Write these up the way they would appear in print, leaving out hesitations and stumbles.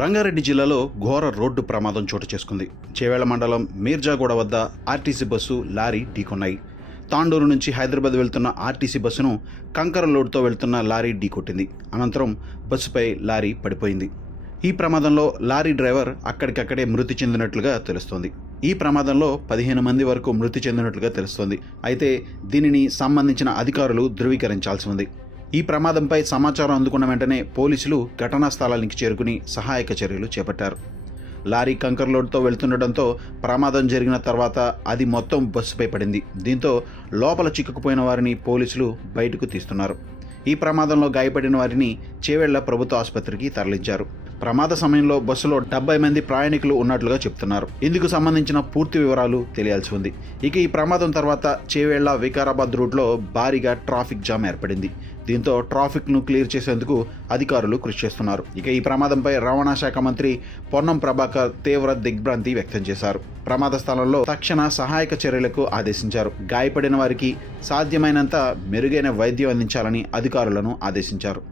రంగారెడ్డి జిల్లాలో ఘోర రోడ్డు ప్రమాదం చోటు చేసుకుంది. చేవేళ్ల మండలం మీర్జాగూడ వద్ద ఆర్టీసీ బస్సు లారీ ఢీకొన్నాయి. తాండూరు నుంచి హైదరాబాద్ వెళ్తున్న ఆర్టీసీ బస్సును కంకర లోడ్తో వెళ్తున్న లారీ ఢీకొట్టింది. అనంతరం బస్సుపై లారీ పడిపోయింది. ఈ ప్రమాదంలో లారీ డ్రైవర్ అక్కడికక్కడే మృతి చెందినట్లుగా తెలుస్తోంది. ఈ ప్రమాదంలో 15 మంది వరకు మృతి చెందినట్లుగా తెలుస్తోంది. అయితే దీనిని సంబంధించిన అధికారులు ధృవీకరించాల్సి ఉంది. ఈ ప్రమాదంపై సమాచారం అందుకున్న వెంటనే పోలీసులు ఘటనా స్థలానికి చేరుకుని సహాయక చర్యలు చేపట్టారు. లారీ కంకర్ లోడ్తో వెళ్తుండటంతో ప్రమాదం జరిగిన తర్వాత అది మొత్తం బస్సుపై పడింది. దీంతో లోపల చిక్కుకుపోయిన వారిని పోలీసులు బయటకు తీస్తున్నారు. ఈ ప్రమాదంలో గాయపడిన వారిని చేవేళ్ల ప్రభుత్వ ఆసుపత్రికి తరలించారు. ప్రమాద సమయంలో బస్సులో 70 మంది ప్రయాణికులు ఉన్నట్లుగా చెప్తున్నారు. ఇందుకు సంబంధించిన పూర్తి వివరాలు తెలియాల్సి ఉంది. ఇక ఈ ప్రమాదం తర్వాత చేవేళ్ల వికారాబాద్ రూట్లో భారీగా ట్రాఫిక్ జామ్ ఏర్పడింది. దీంతో ట్రాఫిక్ను క్లియర్ చేసేందుకు అధికారులు కృషి చేస్తున్నారు. ఇక ఈ ప్రమాదంపై రవాణా శాఖ మంత్రి పొన్నం ప్రభాకర్ తీవ్ర దిగ్భ్రాంతి వ్యక్తం చేశారు. ప్రమాద స్థలంలో తక్షణ సహాయక చర్యలకు ఆదేశించారు. గాయపడిన వారికి సాధ్యమైనంత మెరుగైన వైద్యం అందించాలని అధికారులను ఆదేశించారు.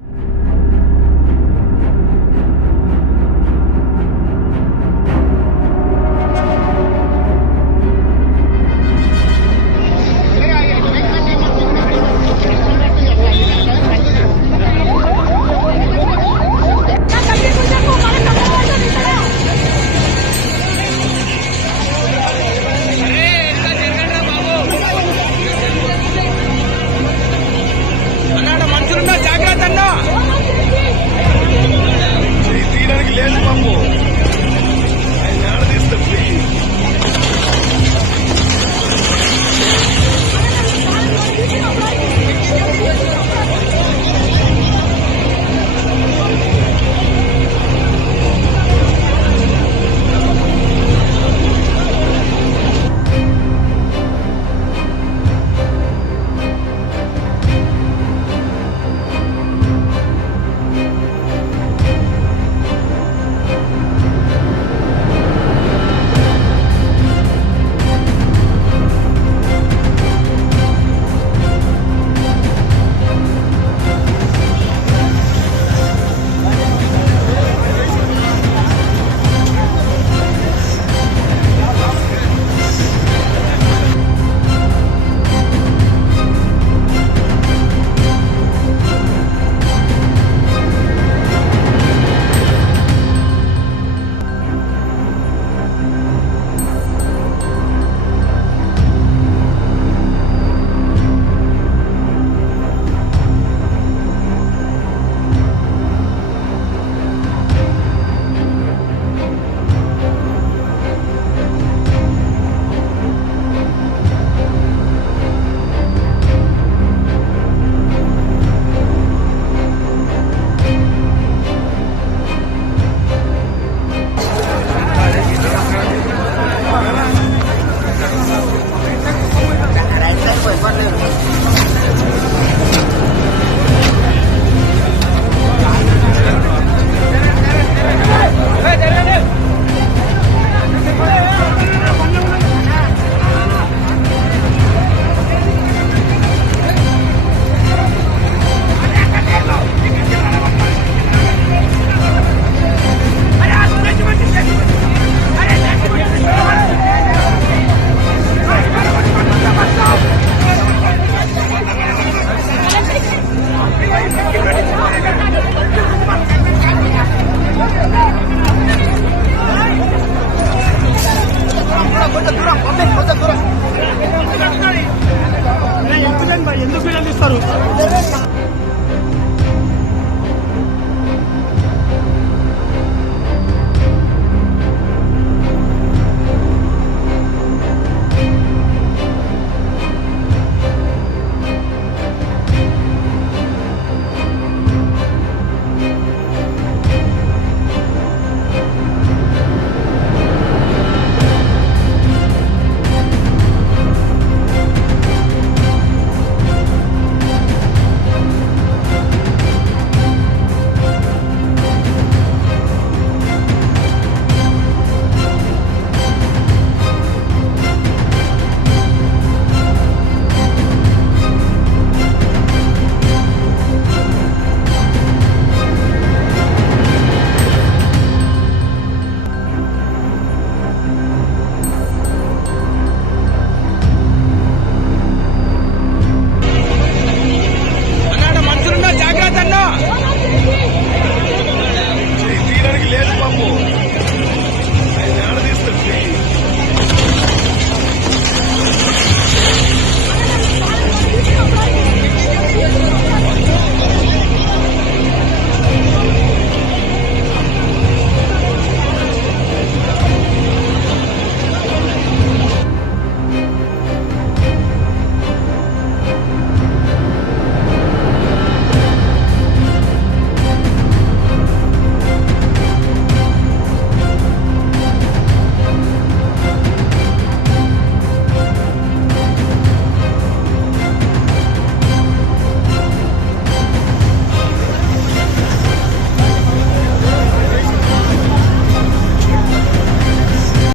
ఎందుకు వీళ్ళు ఇస్తారు?